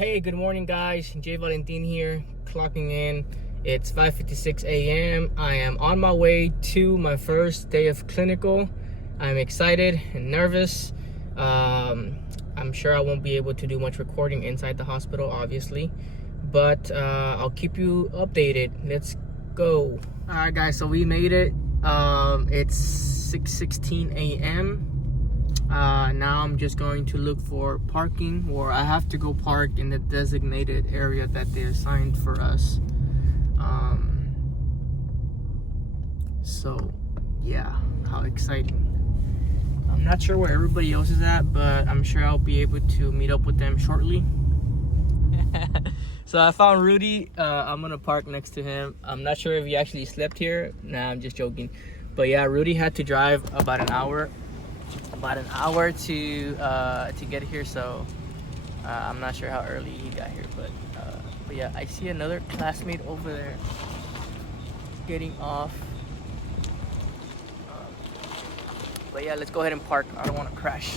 Hey, good morning guys, Jay Valentin here, clocking in. It's 5:56 a.m. I am on my way to my first day of clinical. I'm excited and nervous. I'm sure I won't be able to do much recording inside the hospital, obviously, but I'll keep you updated. Let's go. All right guys, so we made it. It's 6:16 a.m. Now I'm just going to look for parking, or I have to go park in the designated area that they assigned for us. So yeah, how exciting. I'm not sure where everybody else is at, but I'm sure I'll be able to meet up with them shortly. So I found Rudy. I'm gonna park next to him. I'm not sure if he actually slept here. Nah, I'm just joking. But yeah, Rudy had to drive about an hour to get here, so I'm not sure how early he got here, but yeah, I see another classmate over there getting off. But yeah, let's go ahead and park. I don't want to crash.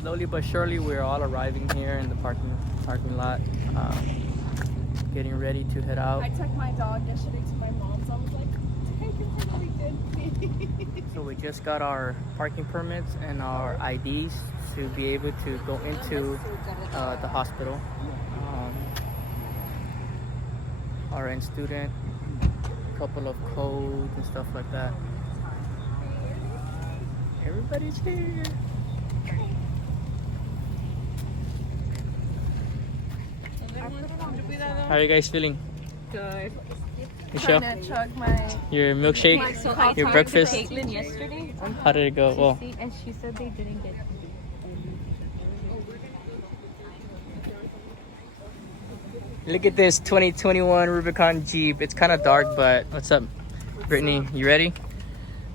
Slowly but surely, we're all arriving here in the parking lot, getting ready to head out. I took my dog yesterday to my mom's. I was like, take it to the weekend. So we just got our parking permits and our IDs to be able to go into the hospital. RN student, a couple of codes and stuff like that. Everybody's here. How are you guys feeling? Good. Michelle? Trying to chug my Your milkshake, your breakfast. Caitlin yesterday. How did it go? Well, And she said they didn't get. look at this 2021 Rubicon Jeep. It's kind of dark, but what's up, Brittany? You ready?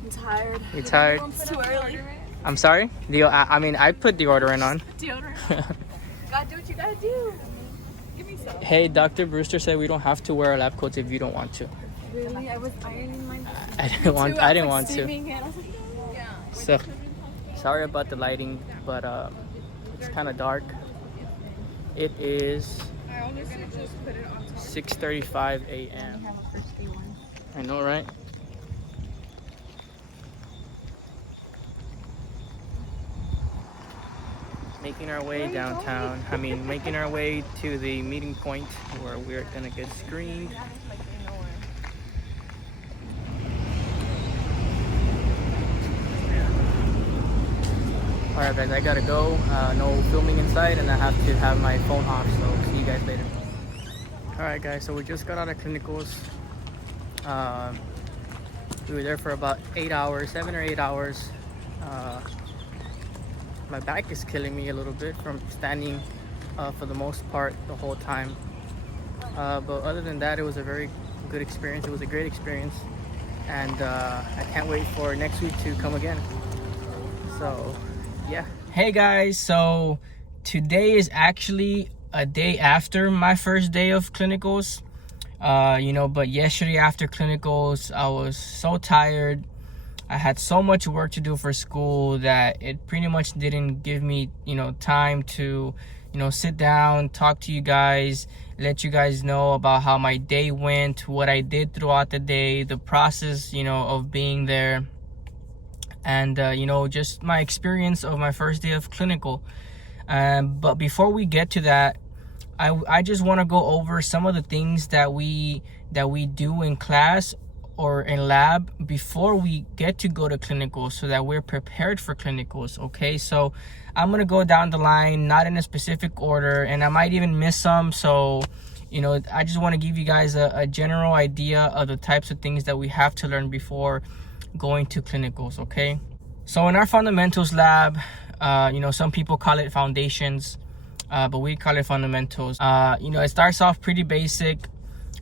I'm tired. You tired? It's too early. I'm sorry? I mean, I put deodorant on. Deodorant. Gotta do what you gotta do. Give me some. Hey, Dr. Brewster said we don't have to wear our lab coats if you don't want to. Really? I was ironing mine. I didn't want to. Yeah. So, sorry about the lighting, but it's kind of dark. It is 6:35 a.m. I know, right? Making our way downtown. Making our way to the meeting point where we're gonna get screened. Alright guys, I gotta go. No filming inside, and I have to have my phone off, so see you guys later. Alright guys, so we just got out of clinicals. We were there for about 7 or 8 hours. My back is killing me a little bit from standing for the most part the whole time. But other than that, it was a very good experience. It was a great experience. And I can't wait for next week to come again. So, yeah. Hey guys, so today is actually a day after my first day of clinicals. But yesterday after clinicals, I was so tired. I had so much work to do for school that it pretty much didn't give me, time to, sit down, talk to you guys, let you guys know about how my day went, what I did throughout the day, the process, of being there, and, just my experience of my first day of clinical. But before we get to that, I just want to go over some of the things that we do in class or in lab before we get to go to clinicals, so that we're prepared for clinicals. Okay, so I'm gonna go down the line, not in a specific order, and I might even miss some, so I just want to give you guys a general idea of the types of things that we have to learn before going to clinicals. Okay, so in our fundamentals lab, some people call it foundations, but we call it fundamentals. It starts off pretty basic.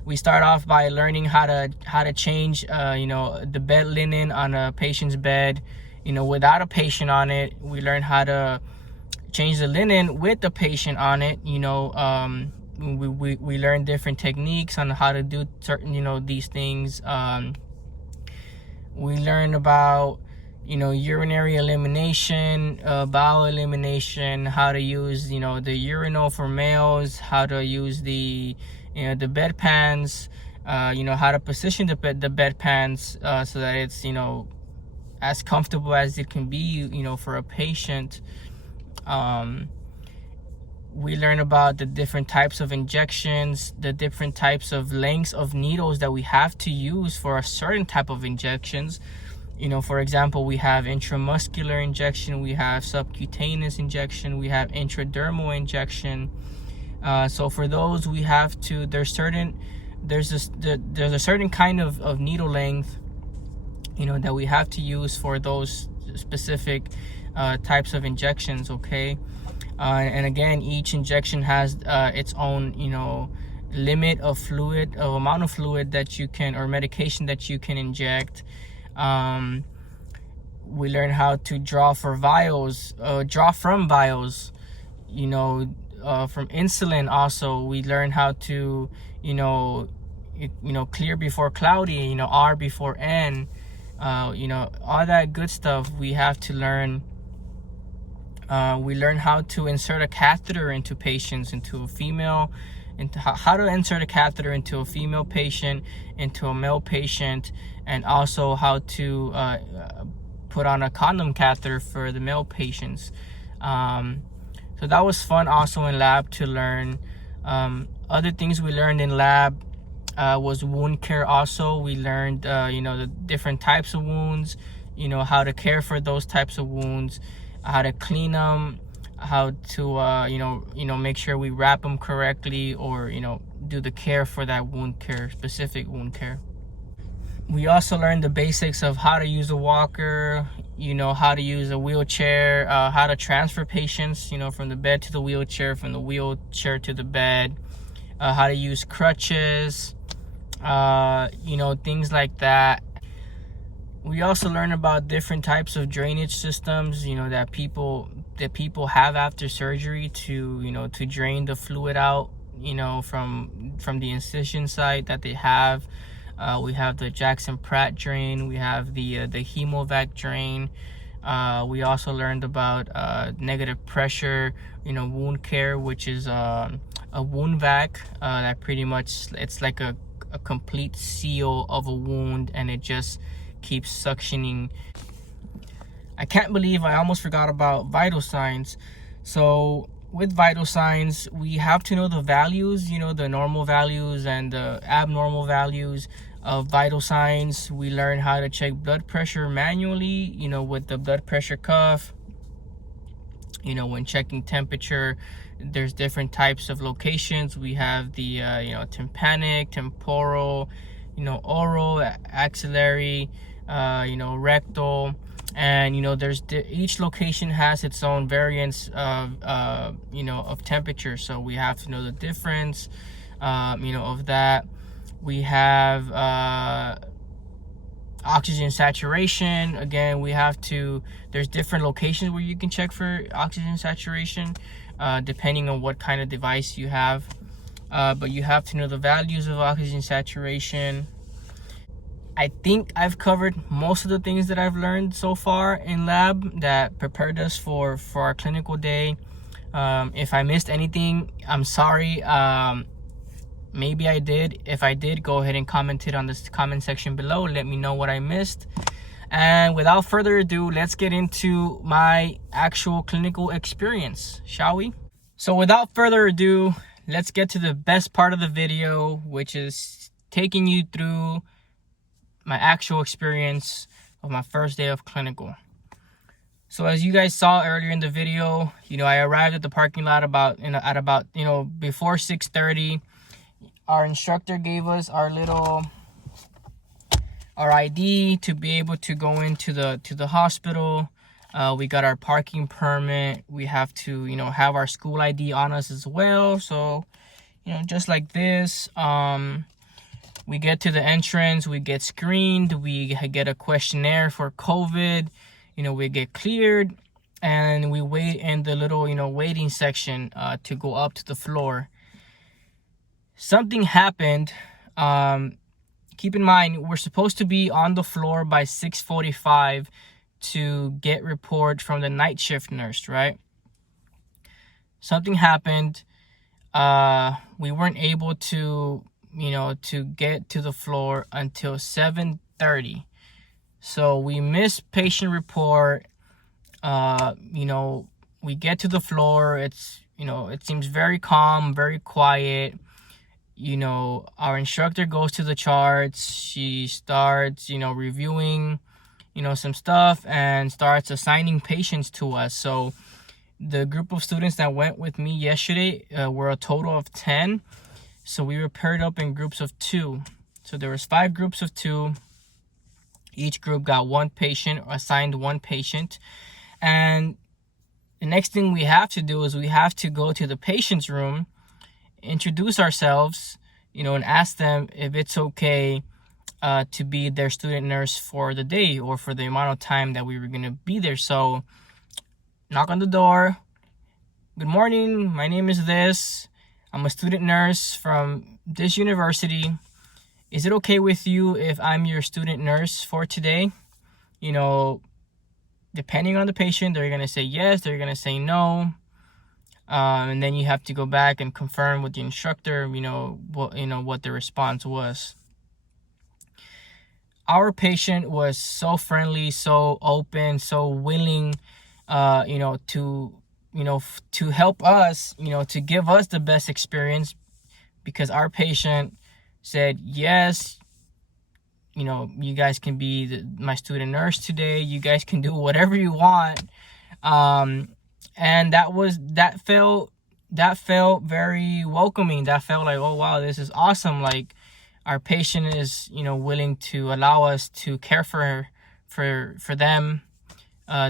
We start off by learning how to change the bed linen on a patient's bed, without a patient on it. We learn how to change the linen with the patient on it. We learn different techniques on how to do certain these things. We learn about urinary elimination, bowel elimination, how to use, the urinal for males, how to use the bedpans, how to position the bedpans so that it's, as comfortable as it can be, for a patient. We learn about the different types of injections, the different types of lengths of needles that we have to use for a certain type of injections. For example, we have intramuscular injection, we have subcutaneous injection, we have intradermal injection. So for those, we have to, there's a certain kind of needle length, that we have to use for those specific types of injections, okay? And again, each injection has its own, limit of amount of fluid that you can, or medication that you can inject. We learn how to draw from vials, from insulin. Also, we learn how to, clear before cloudy, R before N, all that good stuff we have to learn. We learn how to insert a catheter into patients, into how to insert a catheter into a female patient, into a male patient, and also how to put on a condom catheter for the male patients. So that was fun also in lab to learn. Other things we learned in lab was wound care. Also, we learned the different types of wounds, how to care for those types of wounds, how to clean them, how to make sure we wrap them correctly, or do the care for that wound care, specific wound care. We also learned the basics of how to use a walker, how to use a wheelchair, how to transfer patients, from the bed to the wheelchair, from the wheelchair to the bed, how to use crutches, things like that. We also learn about different types of drainage systems, that people have after surgery to, to drain the fluid out, from the incision site that they have. We have the Jackson Pratt drain. We have the Hemovac drain. We also learned about negative pressure, wound care, which is a wound vac that pretty much, it's like a complete seal of a wound, and it just keeps suctioning. I can't believe I almost forgot about vital signs. So with vital signs, we have to know the values, the normal values and the abnormal values of vital signs. We learn how to check blood pressure manually, with the blood pressure cuff. When checking temperature, there's different types of locations. We have the tympanic, temporal, oral, axillary, rectal, and there's each location has its own variance of temperature, so we have to know the difference of that. We have oxygen saturation. Again, there's different locations where you can check for oxygen saturation depending on what kind of device you have, but you have to know the values of oxygen saturation. I think I've covered most of the things that I've learned so far in lab that prepared us for our clinical day. If I missed anything, I'm sorry. Maybe I did. If I did, go ahead and comment it on the comment section below. Let me know what I missed. And without further ado, let's get into my actual clinical experience, shall we? So without further ado, let's get to the best part of the video, which is taking you through my actual experience of my first day of clinical. So as you guys saw earlier in the video, I arrived at the parking lot at about before 6:30. Our instructor gave us our ID to be able to go into the hospital. We got our parking permit. We have to have our school ID on us as well. So just like this, we get to the entrance, we get screened, we get a questionnaire for COVID, we get cleared, and we wait in the little waiting section to go up to the floor. Something happened. Keep in mind, we're supposed to be on the floor by 6:45 to get report from the night shift nurse, right? Something happened. We weren't able to, to get to the floor until 7:30. So we missed patient report. We get to the floor. It seems very calm, very quiet. Our instructor goes to the charts. She starts, reviewing, some stuff and starts assigning patients to us. So the group of students that went with me yesterday were a total of 10. So we were paired up in groups of 2. So there was 5 groups of 2. Each group got assigned one patient. And the next thing we have to do is we have to go to the patient's room, introduce ourselves, and ask them if it's okay to be their student nurse for the day or for the amount of time that we were going to be there. So knock on the door. Good morning. My name is this. I'm a student nurse from this university. Is it okay with you if I'm your student nurse for today? Depending on the patient, they're going to say yes, they're going to say no. And then you have to go back and confirm with the instructor, what the response was. Our patient was so friendly, so open, so willing, to help us, to give us the best experience, because our patient said, yes, you guys can be my student nurse today. You guys can do whatever you want. And that felt very welcoming. That felt like, oh wow, this is awesome. Like, our patient is, willing to allow us to care for them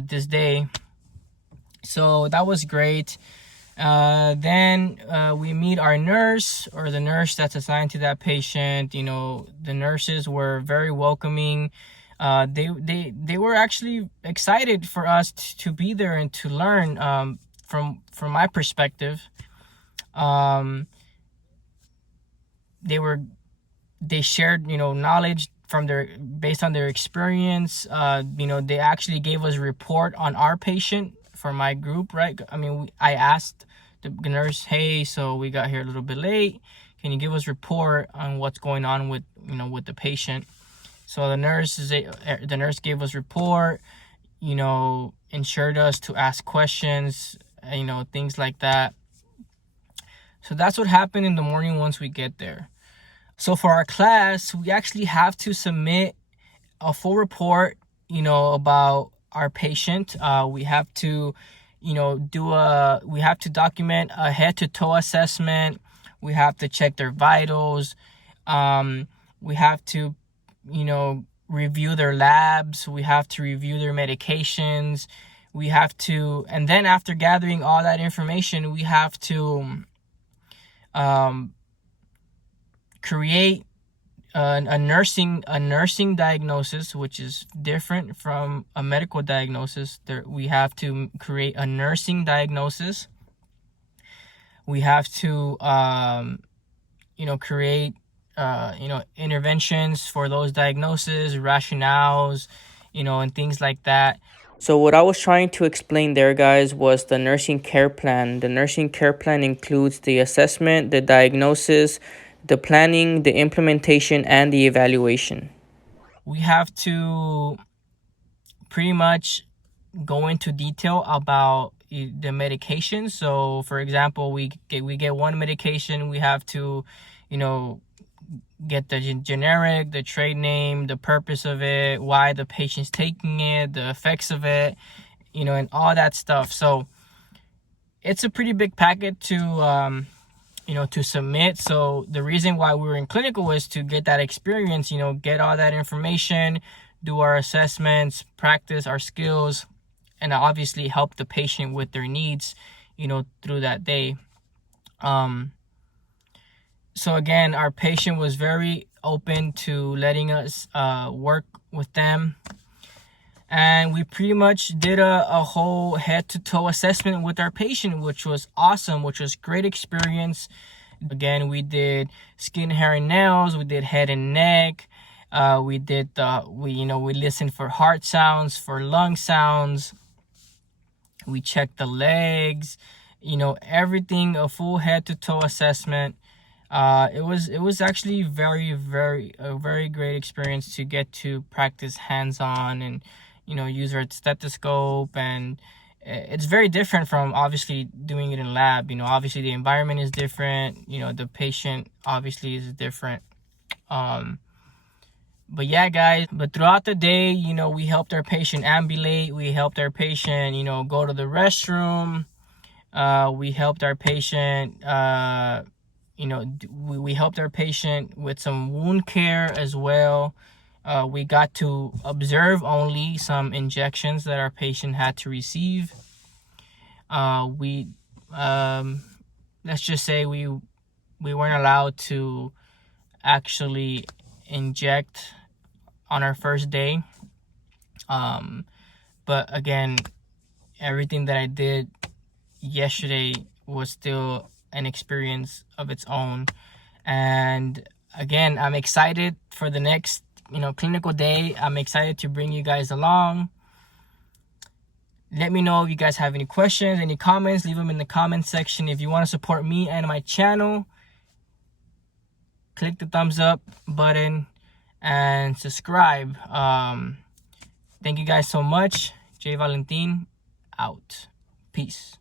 this day. So that was great. Then we meet our nurse, or the nurse that's assigned to that patient. The nurses were very welcoming. They were actually excited for us to be there and to learn. From my perspective, they shared knowledge based on their experience. They actually gave us a report on our patient for my group, right? I asked the nurse, hey, so we got here a little bit late. Can you give us a report on what's going on with the patient? So the nurse gave us a report, ensured us to ask questions, things like that. So that's what happened in the morning once we get there. So for our class, we actually have to submit a full report, about our patient. We have to, we have to document a head to toe assessment. We have to check their vitals. We have to, review their labs. We have to review their medications. We have to, and then after gathering all that information, we have to create a nursing diagnosis, which is different from a medical diagnosis. We have to create a nursing diagnosis. We have to create interventions for those diagnoses, rationales, and things like that. So what I was trying to explain there, guys, was the nursing care plan. The nursing care plan includes the assessment, the diagnosis, the planning, the implementation, and the evaluation. We have to pretty much go into detail about the medication. So, for example, we get one medication. We have to, get the generic, the trade name, the purpose of it, why the patient's taking it, the effects of it, and all that stuff. So it's a pretty big packet to submit. So the reason why we were in clinical was to get that experience, get all that information, do our assessments, practice our skills, and obviously help the patient with their needs, through that day. So again, our patient was very open to letting us work with them. And we pretty much did a whole head-to-toe assessment with our patient, which was awesome, which was great experience. Again, we did skin, hair, and nails. We did head and neck. We did we listened for heart sounds, for lung sounds. We checked the legs, everything, a full head to toe assessment. It was actually a very great experience to get to practice hands-on and use our stethoscope. And it's very different from obviously doing it in lab. Obviously the environment is different, the patient obviously is different. But yeah, guys, but throughout the day, we helped our patient ambulate, we helped our patient go to the restroom. We helped our patient we helped our patient with some wound care as well. We got to observe only some injections that our patient had to receive. We let's just say we weren't allowed to actually inject on our first day. But again, everything that I did yesterday was still an experience of its own. And again, I'm excited for the next clinical day. I'm excited to bring you guys along. Let me know if you guys have any questions, any comments. Leave them in the comment section. If you want to support me and my channel, click the thumbs up button and subscribe. Thank you guys so much. J Valentin out. Peace.